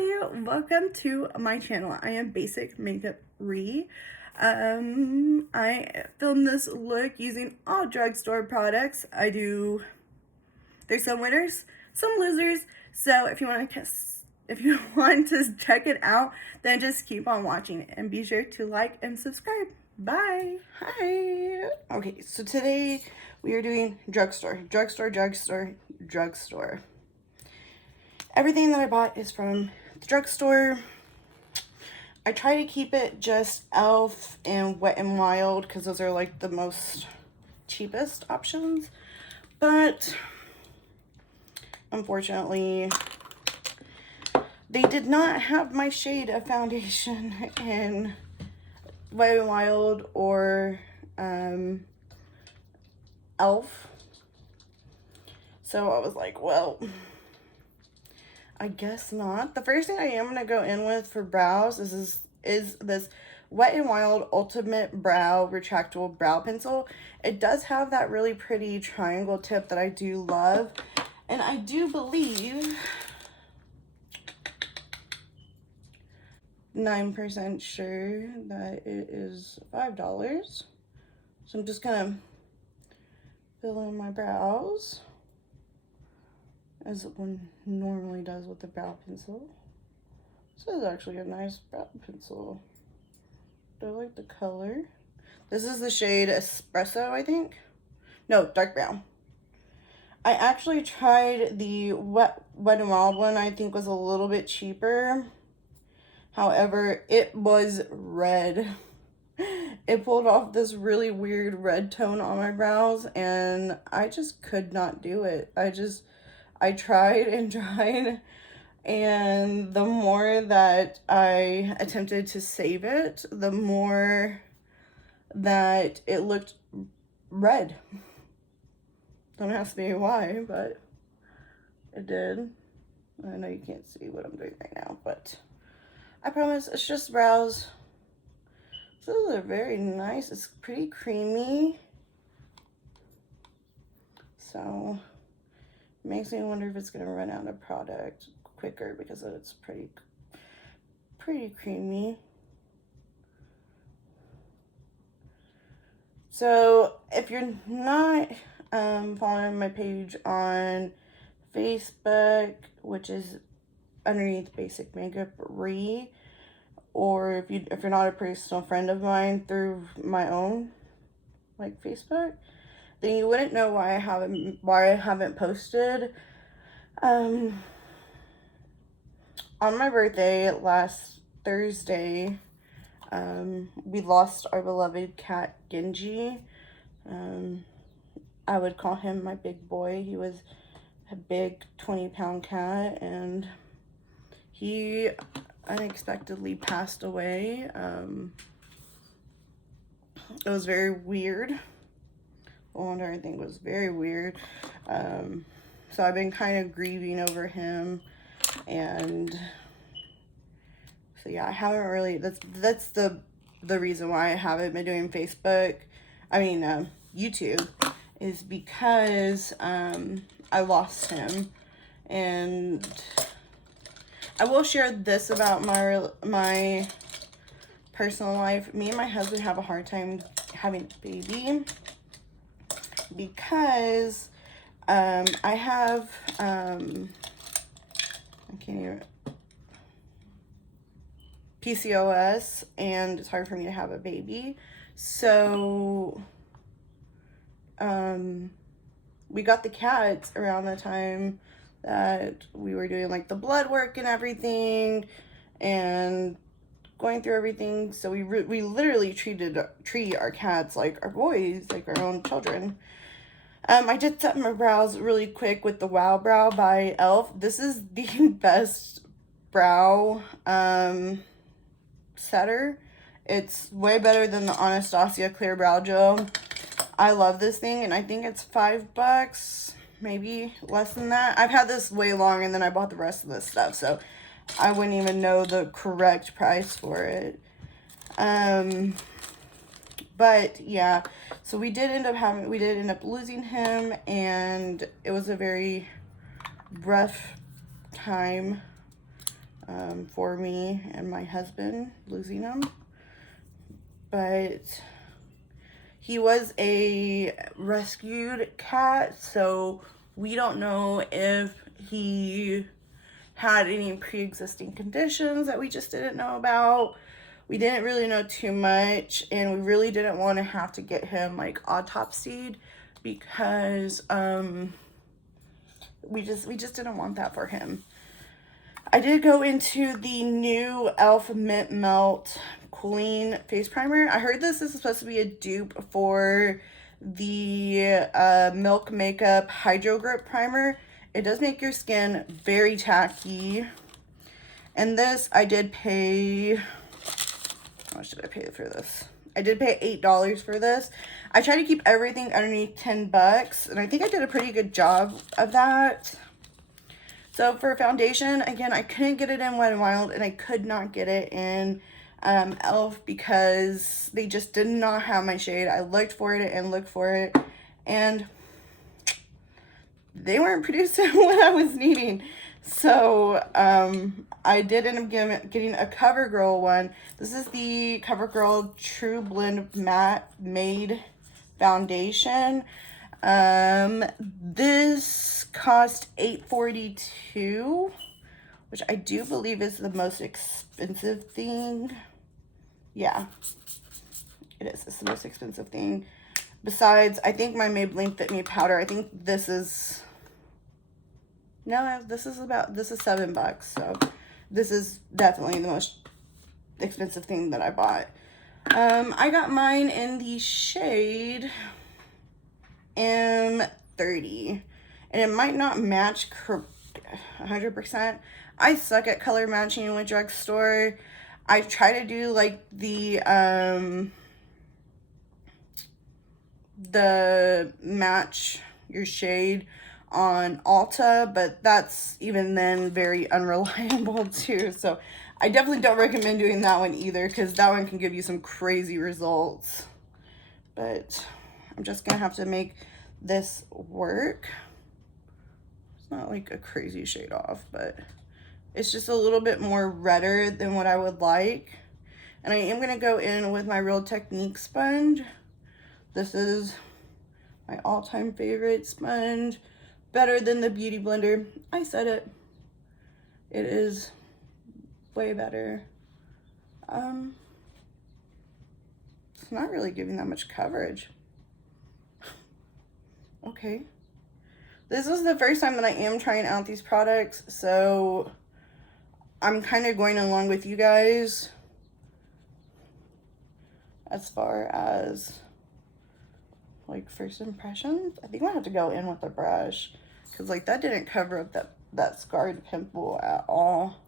Hi, welcome to my channel. I am Basic Makeup Ree. I filmed this look using all drugstore products. There's some winners, some losers. So if you want to check it out, then just keep on watching and be sure to like and subscribe. Bye. Hi. Okay, so today we are doing drugstore. Everything that I bought is from the drugstore. I try to keep it just e.l.f. and Wet n Wild because those are like the most cheapest options. But unfortunately, they did not have my shade of foundation in Wet n Wild or e.l.f. So I was like, well, I guess not. The first thing I am going to go in with for brows is this Wet n Wild Ultimate Brow Retractable Brow Pencil. It does have that really pretty triangle tip that I do love. And I do believe 9% sure that it is $5. So I'm just going to fill in my brows, as one normally does with the brow pencil. This is actually a nice brow pencil. Do I like the color? This is the shade Espresso, I think. No, dark brown. I actually tried the Wet n Wild one. I think was a little bit cheaper. However, it was red. It pulled off this really weird red tone on my brows, and I just could not do it. I tried and tried, and the more that I attempted to save it, the more that it looked red. Don't ask me why, but it did. I know you can't see what I'm doing right now, but I promise it's just brows. So those are very nice. It's pretty creamy. So makes me wonder if it's gonna run out of product quicker because it's pretty creamy. So if you're not following my page on Facebook, which is underneath Basic Makeup Ree, or if you're not a personal friend of mine through my own like Facebook, then you wouldn't know why I haven't posted. On my birthday last Thursday, we lost our beloved cat Genji. I would call him my big boy. He was a big 20-pound cat, and he unexpectedly passed away. It was very weird. I think was very weird. So I've been kind of grieving over him, and so yeah, I haven't really, that's the reason why I haven't been doing YouTube, is because I lost him. And I will share this about my personal life. Me and my husband have a hard time having a baby because I have PCOS, and it's hard for me to have a baby. So we got the cats around the time that we were doing like the blood work and everything and going through everything. So we literally treat our cats like our boys, like our own children. I did set my brows really quick with the Wow Brow by e.l.f. This is the best brow setter. It's way better than the Anastasia Clear Brow Gel. I love this thing, and I think it's $5, maybe less than that. I've had this way long, and then I bought the rest of this stuff, so I wouldn't even know the correct price for it. But yeah, so we did end up losing him, and it was a very rough time for me and my husband losing him. But he was a rescued cat, so we don't know if he had any pre-existing conditions that we just didn't know about. We didn't really know too much, and we really didn't want to have to get him like autopsied because we just didn't want that for him. I did go into the new e.l.f. Mint Melt Cooling Face Primer. I heard this is supposed to be a dupe for the Milk Makeup Hydro Grip Primer. It does make your skin very tacky. And this, I did pay, how much did I pay for this? I did pay $8 for this. I try to keep everything underneath 10 bucks, and I think I did a pretty good job of that. So for foundation, again, I couldn't get it in Wet n Wild, and I could not get it in e.l.f. because they just did not have my shade. I looked for it and looked for it, and they weren't producing what I was needing. So I did end up getting a Covergirl one. This is the Covergirl True Blend Matte Made Foundation. This cost $8.42, which I do believe is the most expensive thing. Yeah, it is. It's the most expensive thing. Besides, I think my Maybelline Fit Me powder, I think this is, no, this is $7, so this is definitely the most expensive thing that I bought. I got mine in the shade M30, and it might not match 100%. I suck at color matching with drugstore. I try to do like the match your shade on Ulta, but that's even then very unreliable too. So I definitely don't recommend doing that one either, because that one can give you some crazy results. But I'm just gonna have to make this work. It's not like a crazy shade off, but it's just a little bit more redder than what I would like. And I am gonna go in with my Real Technique sponge. This is my all-time favorite sponge. Better than the Beauty Blender. I said it. It is way better. It's not really giving that much coverage. Okay. This is the first time that I am trying out these products, so I'm kind of going along with you guys as far as like first impressions. I think I have to go in with a brush, because like that didn't cover up that scarred pimple at all.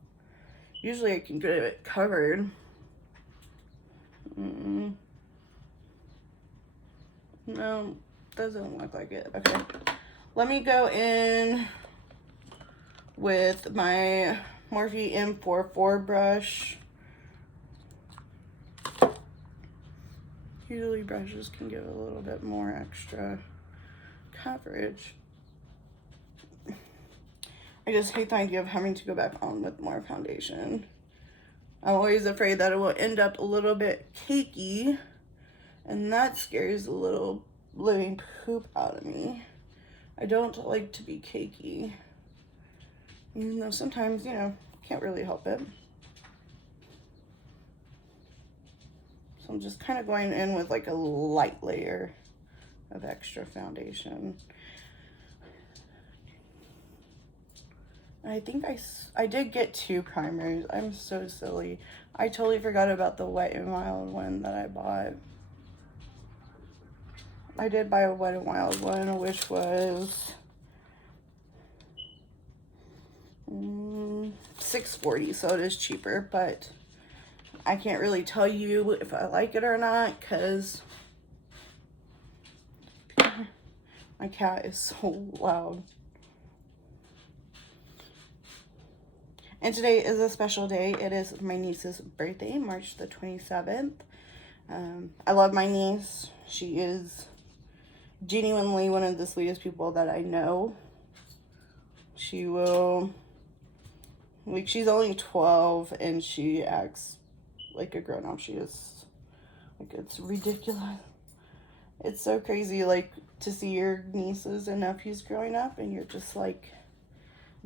Usually I can get it covered. No, doesn't look like it. Okay, let me go in with my Morphe M44 brush. Usually brushes can give a little bit more extra coverage. I just hate the idea of having to go back on with more foundation. I'm always afraid that it will end up a little bit cakey, and that scares the little living poop out of me. I don't like to be cakey, even though sometimes, you know, can't really help it. So I'm just kind of going in with like a light layer of extra foundation. I think I did get 2 primers. I'm so silly. I totally forgot about the Wet n Wild one that I bought. I did buy a Wet n Wild one, which was $6.40, so it is cheaper, but I can't really tell you if I like it or not, because my cat is so loud. And today is a special day. It is my niece's birthday, March the 27th. I love my niece. She is genuinely one of the sweetest people that I know. She will Like, she's only 12 and she acts like a grown-up. She is, like, it's ridiculous. It's so crazy, like, to see your nieces and nephews growing up and you're just like,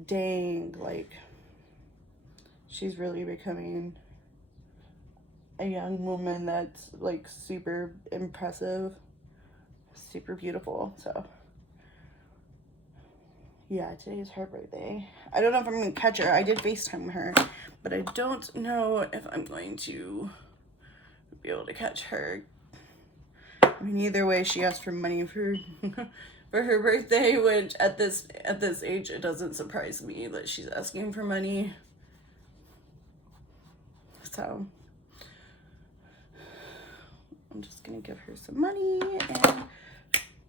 dang, like, she's really becoming a young woman that's, like, super impressive, super beautiful. So yeah, today's her birthday. I don't know if I'm going to catch her. I did FaceTime her, but I don't know if I'm going to be able to catch her. I mean, either way, she asked for money for for her birthday, which at this age, it doesn't surprise me that she's asking for money. So I'm just going to give her some money and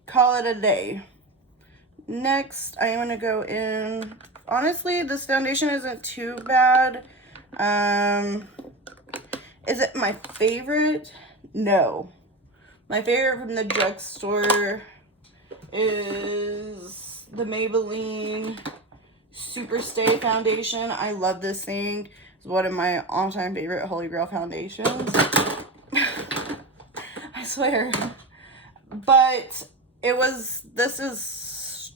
call it a day. Next, I am going to go in. Honestly, this foundation isn't too bad. Is it my favorite? No. My favorite from the drugstore is the Maybelline Super Stay Foundation. I love this thing. It's one of my all-time favorite Holy Grail foundations. I swear. But this is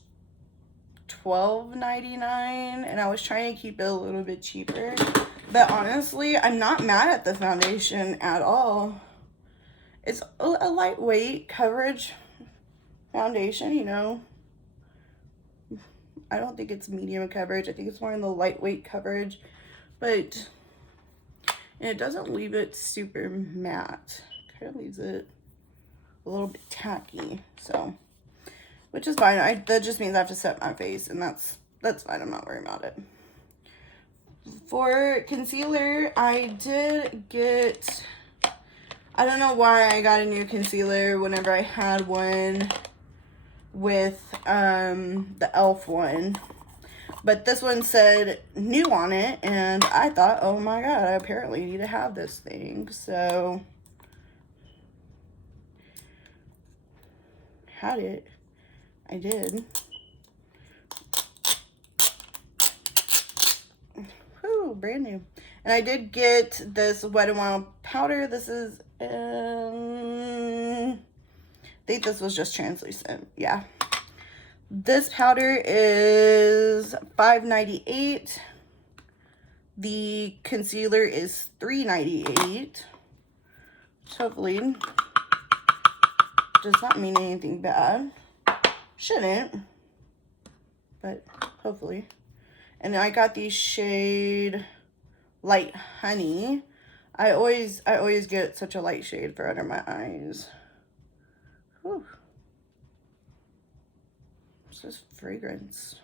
$12.99, and I was trying to keep it a little bit cheaper. But honestly, I'm not mad at the foundation at all. It's a lightweight coverage foundation, you know. I don't think it's medium coverage. I think it's more in the lightweight coverage. But it doesn't leave it super matte. Kind of leaves it a little bit tacky. So, which is fine. That just means I have to set my face, and that's fine. I'm not worried about it. For concealer, I did get, I don't know why I got a new concealer whenever I had one with the e.l.f. one. But this one said new on it, and I thought, oh my god, I apparently need to have this thing. So, had it. I did. Whew, brand new. And I did get this Wet n Wild powder. This is, I think this was just translucent. Yeah. This powder is $5.98. The concealer is $3.98. Hopefully does not mean anything bad. Shouldn't, but hopefully. And I got the shade Light Honey. I always get such a light shade for under my eyes. Whew. It's just fragrance.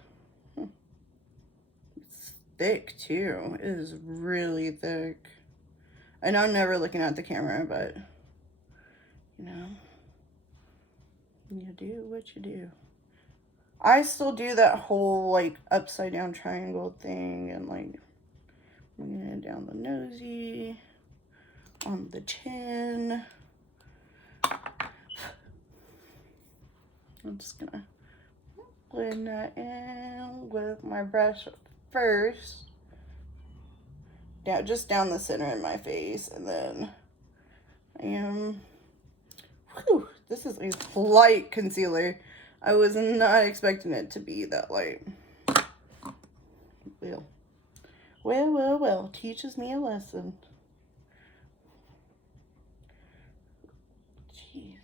It's thick too. It is really thick. I know I'm never looking at the camera, but you know, you do what you do. I still do that whole like upside down triangle thing and like bringing it down the nosy, on the chin. I'm just gonna blend that in with my brush first. Yeah, just down the center in my face, and then I am. Whew, this is a light concealer. I was not expecting it to be that light. Well, teaches me a lesson. Jeez.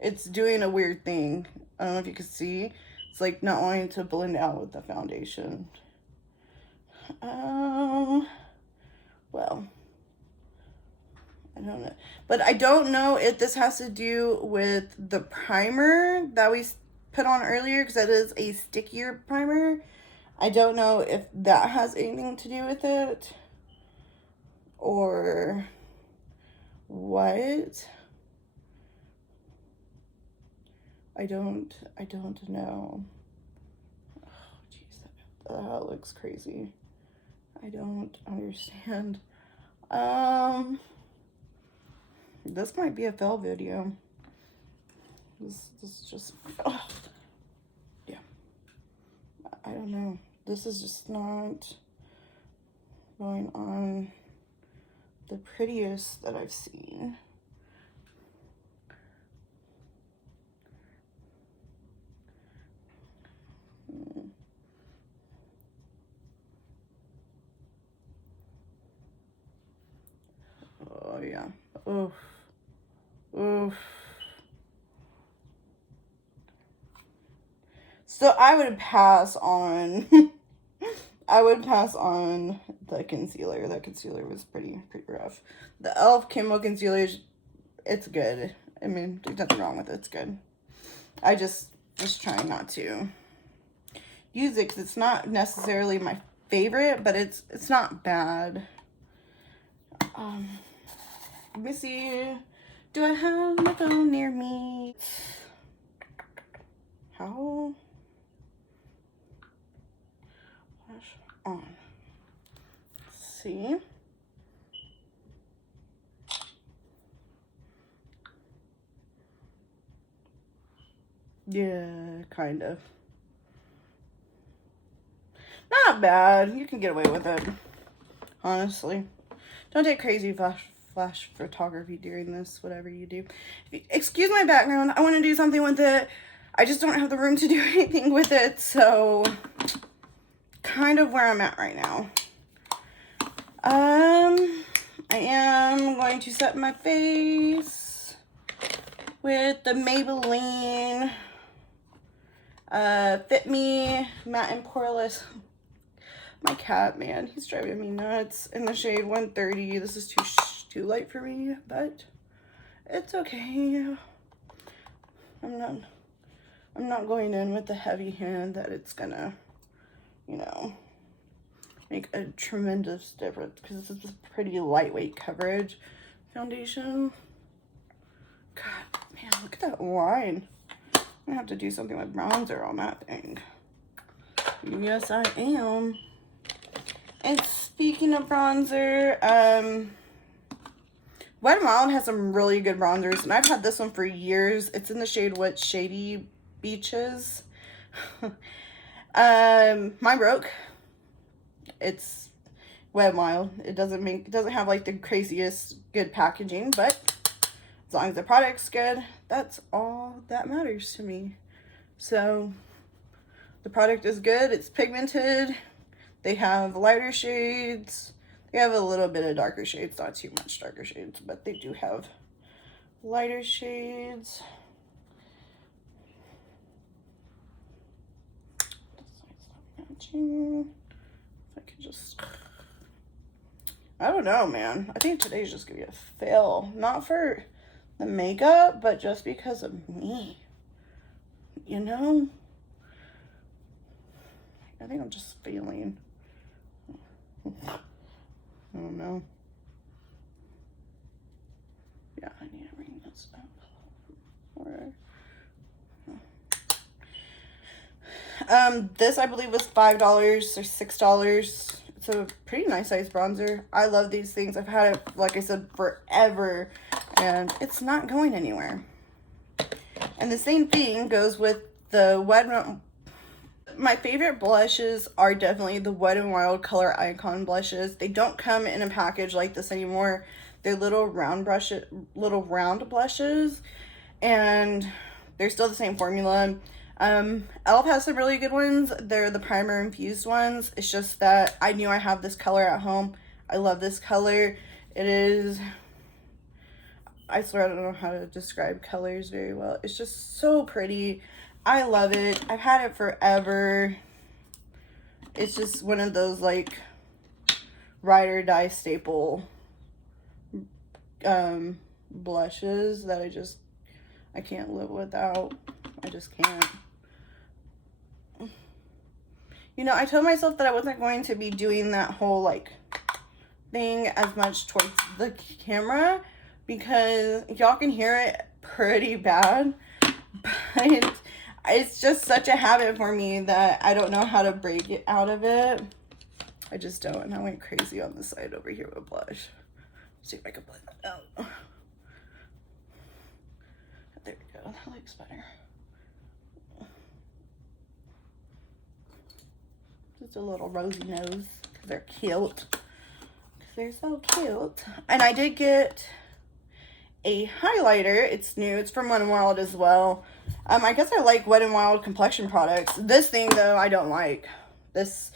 It's doing a weird thing. I don't know if you can see. It's like not wanting to blend out with the foundation. Well, I don't know. But I don't know if this has to do with the primer that we put on earlier, because that is a stickier primer. I don't know if that has anything to do with it or what. I don't know. Oh, jeez, that looks crazy. I don't understand. This might be a fail video. This is just, oh, yeah. I don't know. this is just not going on the prettiest that I've seen. Oh yeah. Oof. Oof. So I would pass on I would pass on the concealer. That concealer was pretty rough. The e.l.f. Camo Concealer, it's good. I mean, there's nothing wrong with it. It's good. I just trying not to use it because it's not necessarily my favorite, but it's not bad. Let me see. Do I have my phone near me? How? On. Let's see. Yeah, kind of. Not bad. You can get away with it. Honestly. Don't take crazy flash photography during this, whatever you do. Excuse my background. I want to do something with it. I just don't have the room to do anything with it, so kind of where I'm at right now. I am going to set my face with the Maybelline Fit Me Matte and Poreless. My cat, man, he's driving me nuts. In the shade 130. This is too light for me, but it's okay. I'm not going in with the heavy hand that it's gonna, you know, make a tremendous difference, because this is a pretty lightweight coverage foundation. God, man, look at that line. I'm gonna have to do something with bronzer on that thing. Yes, I am. And speaking of bronzer, Wet n Wild has some really good bronzers, and I've had this one for years. It's in the shade What Shady Beaches. Mine broke. It's Wet n Wild. It doesn't have like the craziest good packaging, but as long as the product's good, that's all that matters to me. So the product is good. It's pigmented. They have lighter shades. They have a little bit of darker shades, not too much darker shades, but they do have lighter shades. If I could just, I don't know, man. I think today's just gonna be a fail. Not for the makeup, but just because of me. You know? I think I'm just failing. I don't know. Yeah, I need to bring this up. This I believe was $5 or $6. It's a pretty nice size bronzer. I love these things. I've had it, like I said, forever, and it's not going anywhere. And the same thing goes with the my favorite blushes are definitely the Wet n Wild Color Icon blushes. They don't come in a package like this anymore. They're little round blushes, and they're still the same formula. e.l.f. has some really good ones. They're the primer infused ones. It's just that I knew I have this color at home. I love this color. It is, I swear I don't know how to describe colors very well. It's just so pretty. I love it. I've had it forever. It's just one of those like ride or die staple blushes that I can't live without. I just can't. You know, I told myself that I wasn't going to be doing that whole like thing as much towards the camera because y'all can hear it pretty bad, but it's just such a habit for me that I don't know how to break it out of it. I just don't. And I went crazy on the side over here with blush. See if I can blend that out. There we go. That looks better. Just a little rosy nose because they're cute. Because they're so cute. And I did get a highlighter. It's new. It's from Wet n Wild as well. I guess I like Wet n Wild complexion products. This thing, though, I don't like. This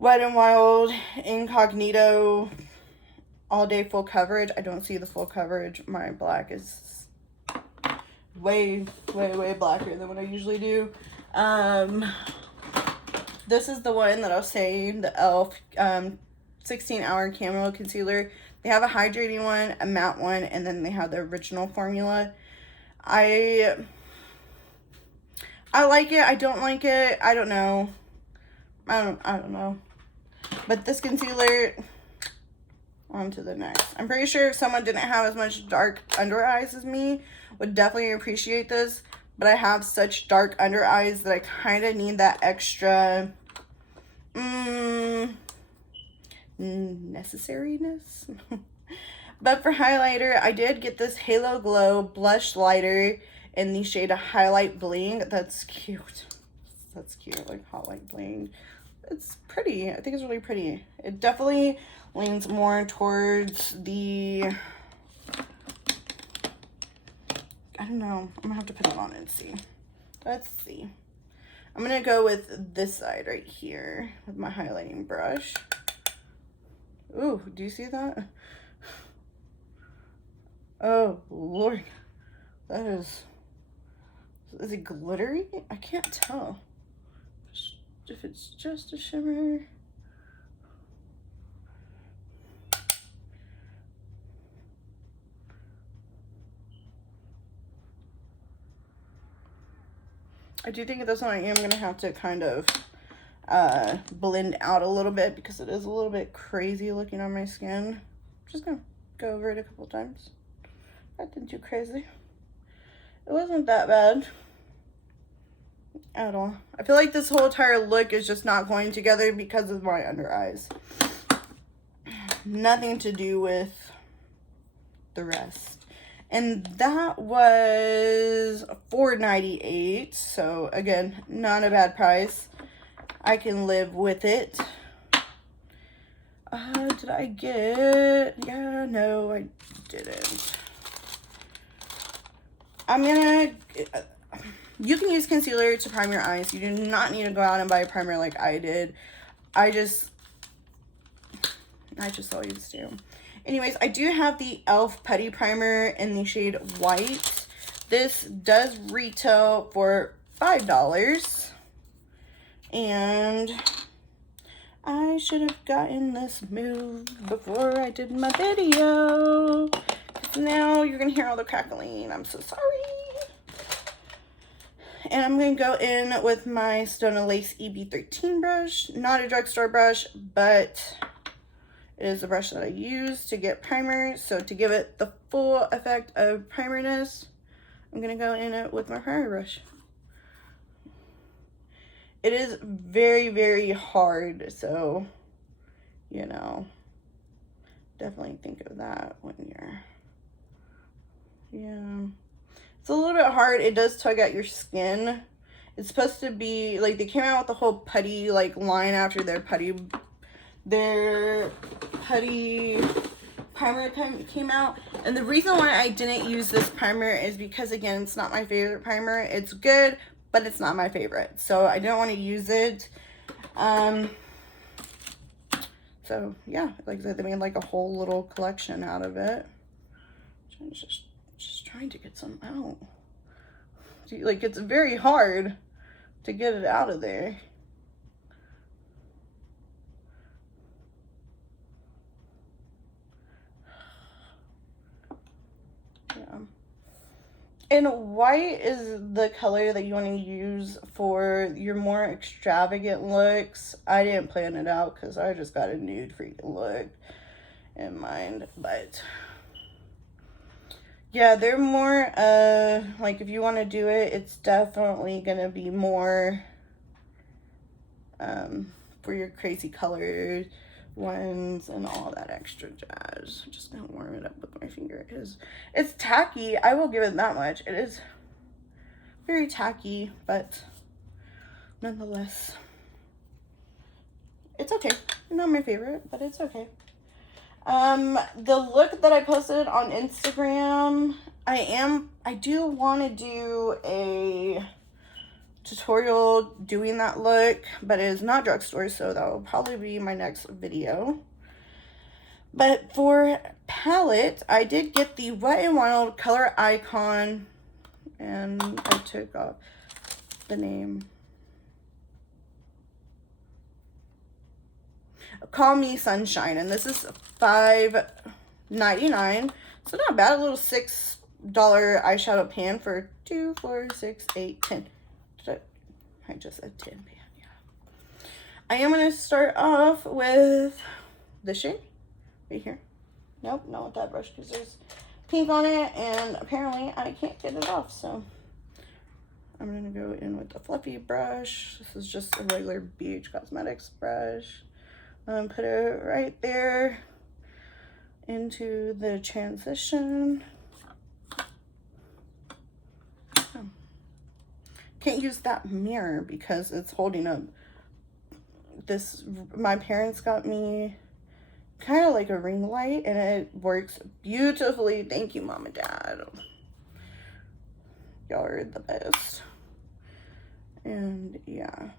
Wet n Wild Incognito All Day Full Coverage. I don't see the full coverage. My black is way blacker than what I usually do. This is the one that I was saying, the e.l.f. 16-hour camo concealer. They have a hydrating one, a matte one, and then they have the original formula. I like it. I don't like it. I don't know. I don't know. But this concealer, on to the next. I'm pretty sure if someone didn't have as much dark under eyes as me, would definitely appreciate this. But I have such dark under eyes that I kind of need that extra necessariness. But for highlighter, I did get this Halo Glow blush lighter in the shade of Highlight Bling. That's cute. That's cute, like Hot Light Bling. It's pretty. I think it's really pretty. It definitely leans more towards the, I don't know. I'm gonna have to put it on and see. Let's see. I'm gonna go with this side right here with my highlighting brush. Ooh, do you see that? Oh, Lord. That is it glittery? I can't tell if it's just a shimmer. I do think this one I am going to have to kind of blend out a little bit because it is a little bit crazy looking on my skin. I'm just going to go over it a couple times. Nothing too crazy. It wasn't that bad at all. I feel like this whole entire look is just not going together because of my under eyes. Nothing to do with the rest. And that was $4.98. So again, not a bad price. I can live with it. Did I get? Yeah, no, I didn't. You can use concealer to prime your eyes. You do not need to go out and buy a primer like I did. I just always do. Anyways, I do have the e.l.f. Putty Primer in the shade White. This does retail for $5. And I should have gotten this moved before I did my video. Now you're going to hear all the crackling. I'm so sorry. And I'm going to go in with my Stone Lace EB13 brush. Not a drugstore brush, but it is a brush that I use to get primer. So to give it the full effect of primerness, I'm going to go in it with my primer brush. It is very, very hard. So, you know, definitely think of that when you're, yeah. It's a little bit hard. It does tug at your skin. It's supposed to be, like, they came out with the whole putty, like, line after their putty primer came out. And the reason why I didn't use this primer is because, again, it's not my favorite primer. It's good, but it's not my favorite. So I didn't want to use it. So, yeah, like I said, they made, like, a whole little collection out of it. Just trying to get some out. Like, it's very hard to get it out of there. Yeah. And white is the color that you want to use for your more extravagant looks. I didn't plan it out because I just got a nude freaking look in mind, but yeah, they're more, like, if you want to do it, it's definitely going to be more, for your crazy colored ones and all that extra jazz. I'm just going to warm it up with my finger because it's tacky. I will give it that much. It is very tacky, but nonetheless. It's okay. Not my favorite, but it's okay. The look that I posted on Instagram, I do want to do a tutorial doing that look, but it is not drugstore, so that will probably be my next video. But for palette, I did get the Wet n Wild Color Icon, and I took off the name. Call Me Sunshine, and this is $5.99, so not bad. A little $6 eyeshadow pan for 2, 4, 6, 8, 10. I just said 10 pan, yeah. I am going to start off with this shade right here. Nope, not with that brush because there's pink on it, and apparently I can't get it off, so I'm going to go in with the fluffy brush. This is just a regular BH Cosmetics brush. Put it right there into the transition. Can't use that mirror because it's holding up this. My parents got me kind of like a ring light, and it works beautifully. Thank you, Mom and Dad. Y'all are the best. And yeah.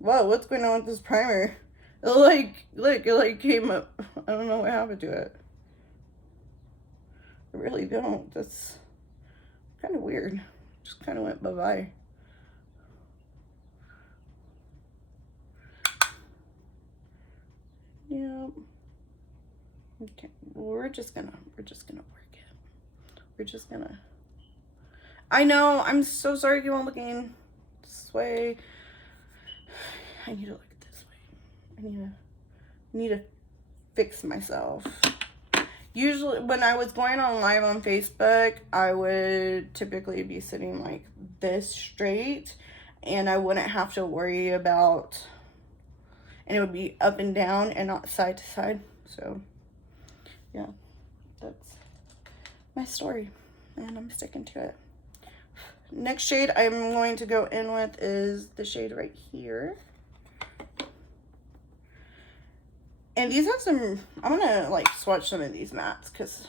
Whoa, what's going on with this primer? It like came up. I don't know what happened to it. I really don't. That's kind of weird. Just kind of went bye-bye. Yep. Okay. We're just gonna work it. We're just gonna. I know. I'm so sorry if you weren't looking this way. I need to look this way. I need to fix myself. Usually when I was going on live on Facebook, I would typically be sitting like this straight, and I wouldn't have to worry about, and it would be up and down and not side to side. So yeah, that's my story, and I'm sticking to it. Next shade I'm going to go in with is the shade right here. And these have some, I'm gonna like swatch some of these mattes because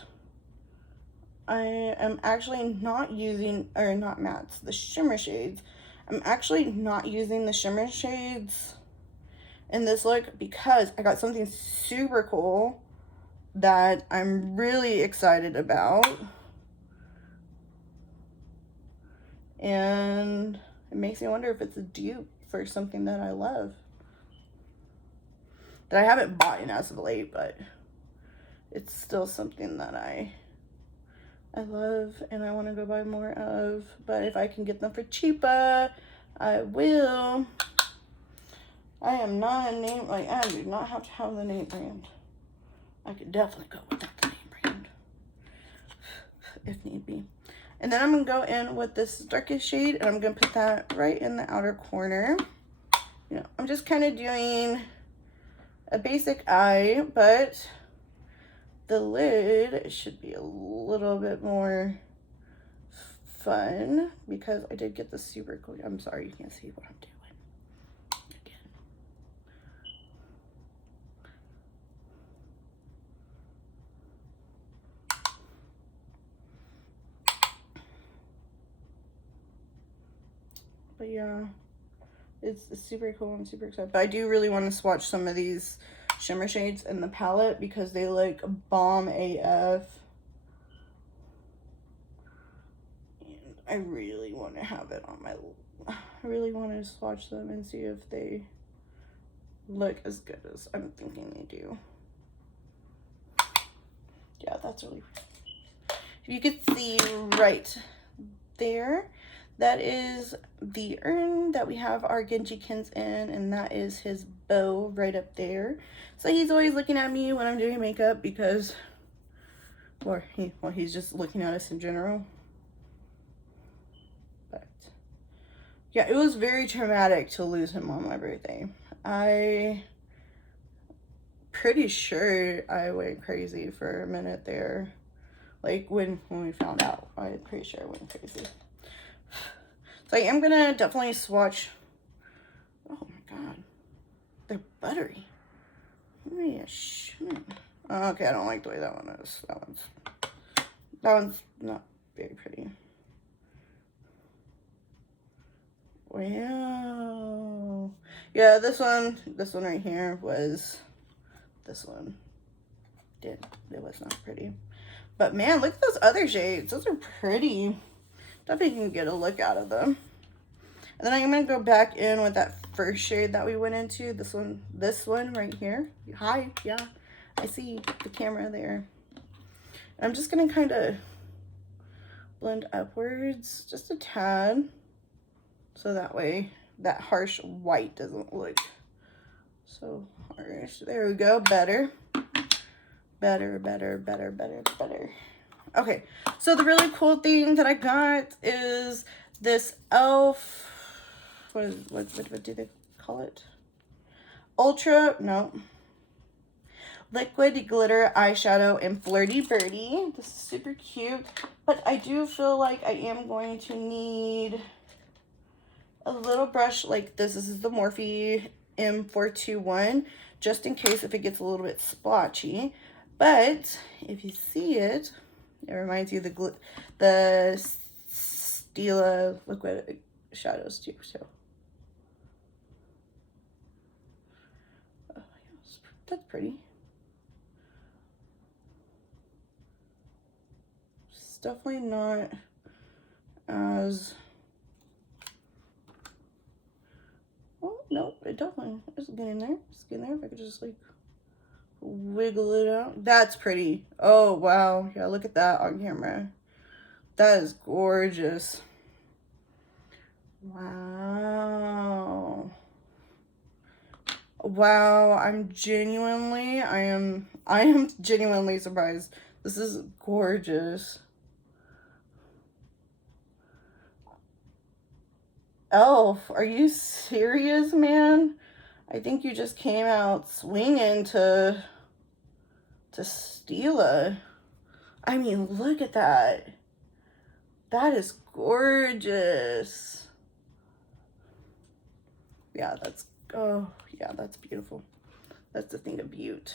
I am actually not using, or not mattes, the shimmer shades. I'm actually not using the shimmer shades in this look because I got something super cool that I'm really excited about. And it makes me wonder if it's a dupe for something that I love. That I haven't bought in as of late, but it's still something that I love and I want to go buy more of. But if I can get them for cheaper, I will. I am not a name, like, I do not have to have the name brand. I could definitely go without the name brand if need be. And then I'm going to go in with this darkest shade, and I'm going to put that right in the outer corner. You know, I'm just kind of doing a basic eye, but the lid should be a little bit more fun because I did get the super cool. I'm sorry you can't see what I'm doing again. But yeah, it's super cool. I'm super excited. But I do really want to swatch some of these shimmer shades in the palette because they look bomb AF. And I really want to have it on my, I really want to swatch them and see if they look as good as I'm thinking they do. Yeah, that's really, you could see right there, that is the urn that we have our Genjikins in, and that is his bow right up there. So he's always looking at me when I'm doing makeup because, or he's just looking at us in general. But yeah, it was very traumatic to lose him on my birthday. I pretty sure I went crazy for a minute there. Like when we found out, I'm pretty sure I went crazy. So I am gonna definitely swatch. Oh my god, they're buttery. Yeah, okay, I don't like the way that one is. That one's not very pretty. Wow. Yeah, this one right here was, this one it was not pretty. But man, look at those other shades. Those are pretty. Definitely can get a look out of them. And then I'm going to go back in with that first shade that we went into. This one right here. Hi, yeah, I see the camera there. And I'm just going to kind of blend upwards just a tad. So that way that harsh white doesn't look so harsh. There we go. Better. Okay, so the really cool thing that I got is this e.l.f. What do they call it? Liquid glitter eyeshadow in Flirty Birdie. This is super cute, but I do feel like I am going to need a little brush like this. This is the Morphe M421, just in case if it gets a little bit splotchy. But if you see it, it reminds you of the Stila liquid shadows too. So, oh, that's pretty. It's definitely not as. Oh no, it definitely is getting there. It's getting there. If I could just like wiggle it out. That's pretty. Oh wow, yeah, look at that on camera. That is gorgeous. Wow. Wow, I am genuinely surprised. This is gorgeous. Elf, are you serious, man? I think you just came out swinging to Stila. I mean, look at that. That is gorgeous. Yeah, that's, oh, yeah, that's beautiful. That's a thing of beauty.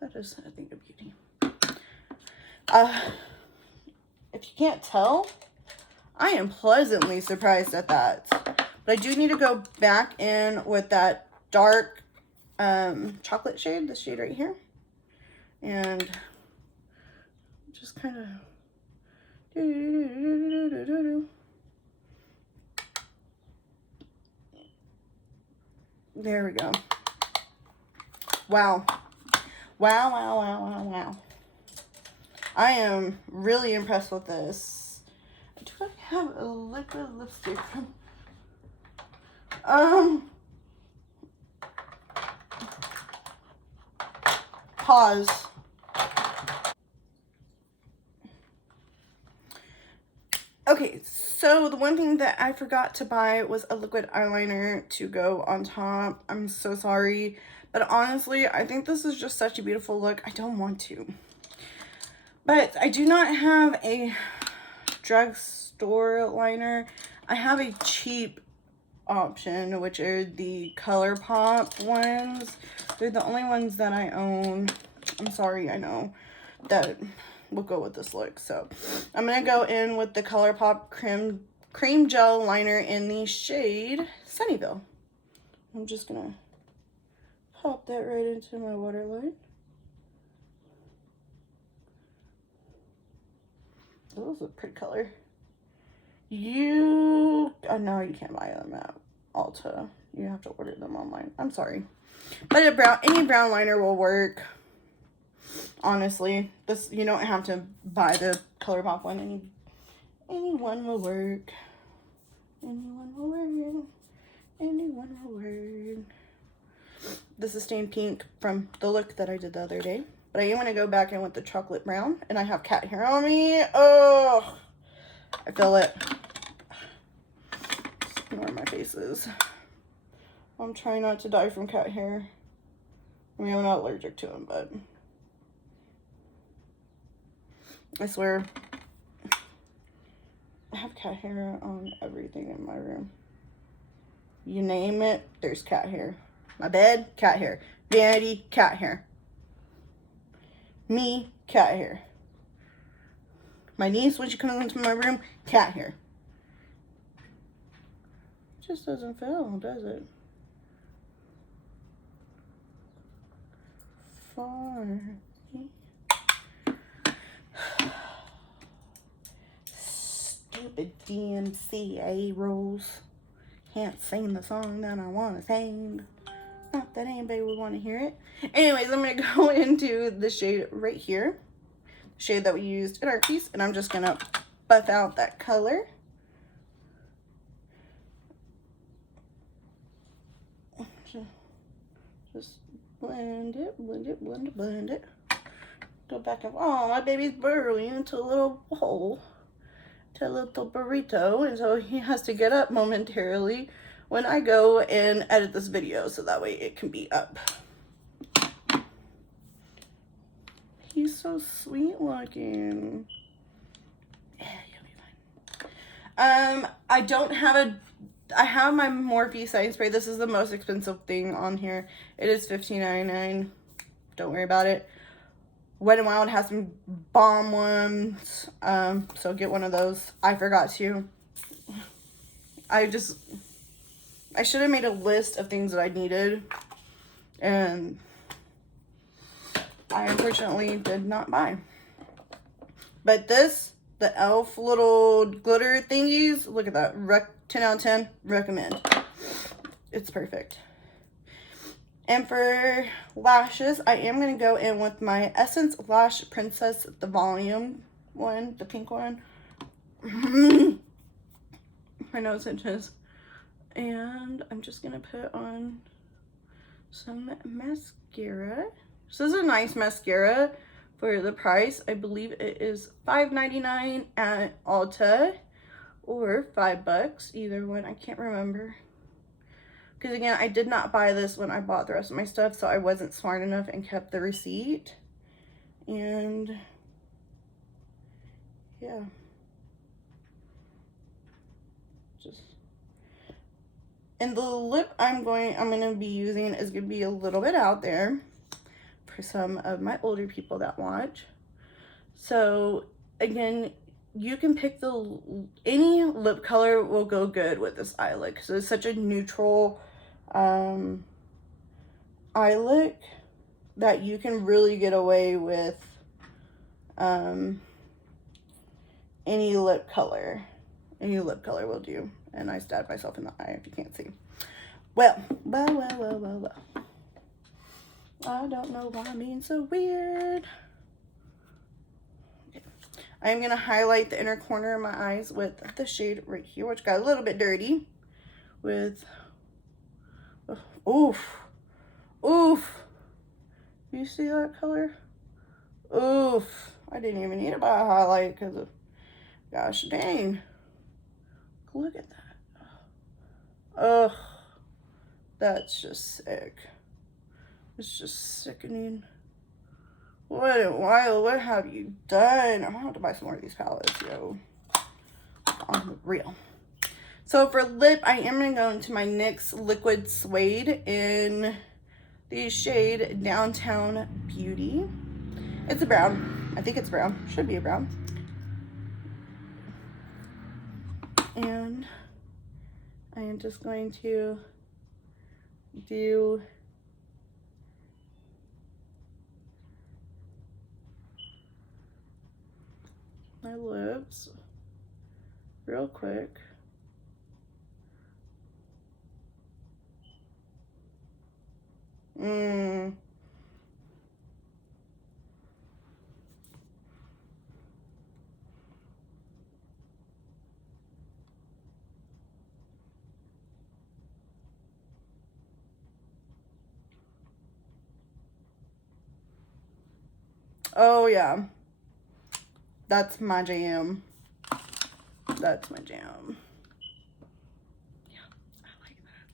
That is a thing of beauty. If you can't tell, I am pleasantly surprised at that. But I do need to go back in with that dark chocolate shade, this shade right here. And just kind of there we go. Wow. Wow. I am really impressed with this. Do I have a liquid lipstick? Pause. Okay, so the one thing that I forgot to buy was a liquid eyeliner to go on top. I'm so sorry, but honestly, I think this is just such a beautiful look. I don't want to. But I do not have a drugstore liner. I have a cheap option, which are the ColourPop ones. They're the only ones that I own. I'm sorry, I know that will go with this look. So I'm gonna go in with the ColourPop cream gel liner in the shade Sunnyville. I'm just gonna pop that right into my waterline. Oh, this is a pretty color. Oh no, you can't buy them at Ulta. You have to order them online. I'm sorry, but any brown liner will work. Honestly, this, you don't have to buy the ColourPop one. Anyone will work. Anyone will work. This is stained pink from the look that I did the other day. But I am going to go back in with the chocolate brown. And I have cat hair on me. Oh, I feel it. Just ignore my faces. I'm trying not to die from cat hair. I mean, I'm not allergic to them, but I swear, I have cat hair on everything in my room. You name it, there's cat hair. My bed, cat hair. Vanity, cat hair. Me, cat hair. My niece, when she comes into my room, cat hair. It just doesn't fill, does it? Stupid DMCA rules. Can't sing the song that I want to sing. Not that anybody would want to hear it. Anyways, I'm going to go into the shade right here. The shade that we used in our piece. And I'm just going to buff out that color. Just blend it, blend it, blend it, blend it. Go back up. Oh, my baby's burrowing into a little hole. To a little burrito. And so he has to get up momentarily when I go and edit this video, so that way it can be up. He's so sweet looking. Yeah, you'll be fine. I have my Morphe setting spray. This is the most expensive thing on here. It is $15.99. Don't worry about it. Wet n Wild has some bomb ones. So get one of those. I forgot to. I should have made a list of things that I needed, and I unfortunately did not buy. But this, the e.l.f. little glitter thingies, look at that. 10 out of 10, recommend. It's perfect. And for lashes, I am going to go in with my Essence Lash Princess, the volume one, the pink one. My nose itches. And I'm just going to put on some mascara. So this is a nice mascara for the price. I believe it is $5.99 at Ulta or $5, either one. I can't remember. Because again, I did not buy this when I bought the rest of my stuff, so I wasn't smart enough and kept the receipt. And yeah. And the lip I'm going to be using is going to be a little bit out there for some of my older people that watch. So again, you can pick any lip color will go good with this eye look. So it's such a neutral eye look that you can really get away with any lip color. Any lip color will do. And I stabbed myself in the eye if you can't see. Well. I don't know why I'm being so weird. Okay. I am going to highlight the inner corner of my eyes with the shade right here, which got a little bit dirty. With, oof. You see that color? Oof. I didn't even need to buy a highlight because of, gosh dang. Look at that. Ugh. That's just sick. It's just sickening. What a while. What have you done? I'm gonna have to buy some more of these palettes, yo. On the real. So for lip, I am gonna go into my NYX Liquid Suede in the shade Downtown Beauty. It's a brown. I think it's brown. Should be a brown. And I am just going to do my lips real quick. Oh yeah, that's my jam. That's my jam. Yeah, I like that.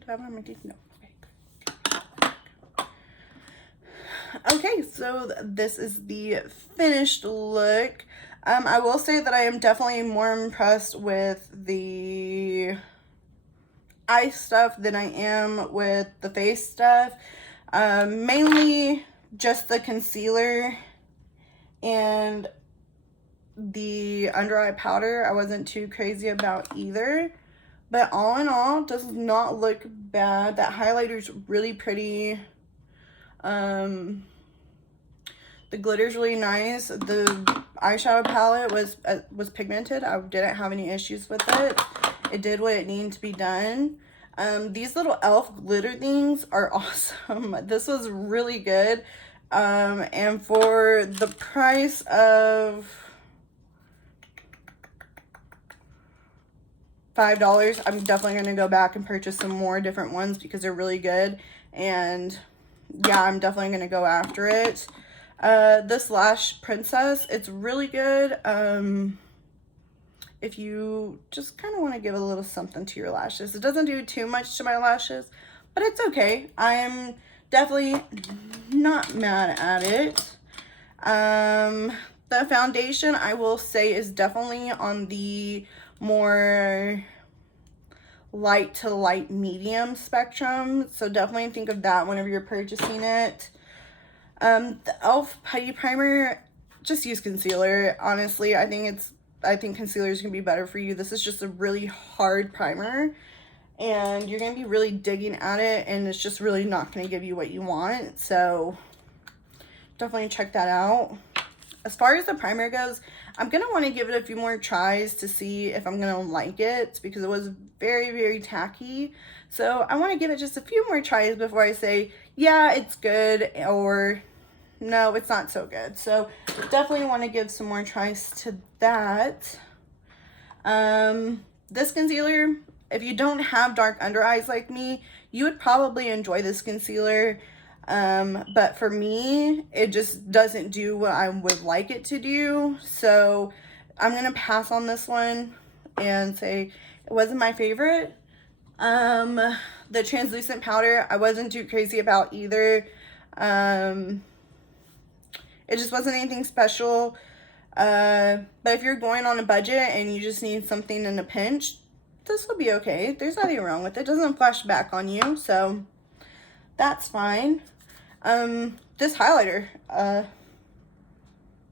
Do I have it on my teeth? No. Okay, good. Okay, so this is the finished look. I will say that I am definitely more impressed with the eye stuff than I am with the face stuff. Mainly just the concealer and the under eye powder. I wasn't too crazy about either. But all in all, does not look bad. That highlighter's really pretty. The glitter's really nice. The eyeshadow palette was pigmented. I didn't have any issues with it. It did what it needed to be done. These little elf glitter things are awesome. This was really good. And for the price of $5, I'm definitely going to go back and purchase some more different ones because they're really good. And yeah, I'm definitely going to go after it. This Lash Princess, it's really good. If you just kind of want to give a little something to your lashes. It doesn't do too much to my lashes, but it's okay. I'm definitely not mad at it. The foundation, I will say, is definitely on the more light to light medium spectrum, so definitely think of that whenever you're purchasing it. The e.l.f. Putty Primer, just use concealer. Honestly, I think concealer is gonna be better for you. This is just a really hard primer, and you're gonna be really digging at it, and it's just really not gonna give you what you want. So definitely check that out. As far as the primer goes, I'm going to want to give it a few more tries to see if I'm going to like it, because it was very, very tacky. So I want to give it just a few more tries before I say, yeah, it's good, or no, it's not so good. So definitely want to give some more tries to that. This concealer, if you don't have dark under eyes like me, you would probably enjoy this concealer. But for me, it just doesn't do what I would like it to do. So I'm going to pass on this one and say it wasn't my favorite. The translucent powder, I wasn't too crazy about either. It just wasn't anything special. But if you're going on a budget and you just need something in a pinch, this will be okay. There's nothing wrong with it. It doesn't flash back on you, so that's fine. This highlighter,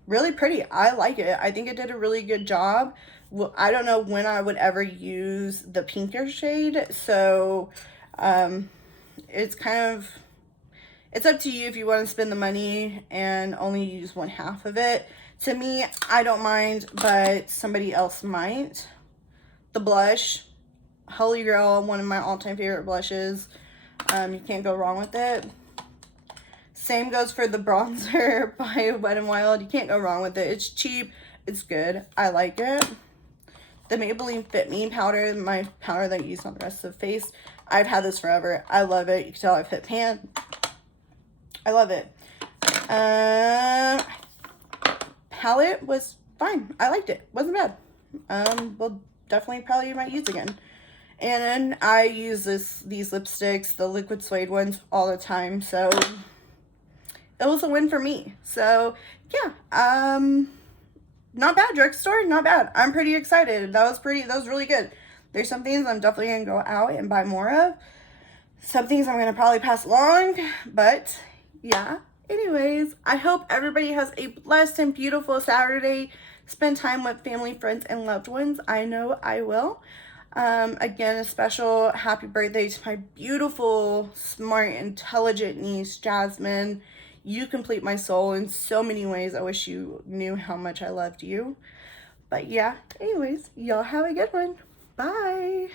really pretty. I like it. I think it did a really good job. Well, I don't know when I would ever use the pinker shade, so it's up to you if you want to spend the money and only use one half of it. To me, I don't mind, but somebody else might. The blush, Holy Grail, one of my all-time favorite blushes. You can't go wrong with it. Same goes for the bronzer by Wet n Wild. You can't go wrong with it. It's cheap. It's good. I like it. The Maybelline Fit Me powder, my powder that I use on the rest of the face. I've had this forever. I love it. You can tell I've hit pan. I love it. Palette was fine. I liked it. Wasn't bad. We'll definitely probably might use again. And then I use these lipsticks, the Liquid Suede ones, all the time. So it was a win for me. So yeah, not bad. Drugstore, not bad. I'm pretty excited. That was really good. There's some things I'm definitely gonna go out and buy more of. Some things I'm gonna probably pass along, but yeah. Anyways, I hope everybody has a blessed and beautiful Saturday. Spend time with family, friends, and loved ones. I know I will. Again, a special happy birthday to my beautiful, smart, intelligent niece, Jasmine. You complete my soul in so many ways. I wish you knew how much I loved you. But yeah, anyways, y'all have a good one. Bye.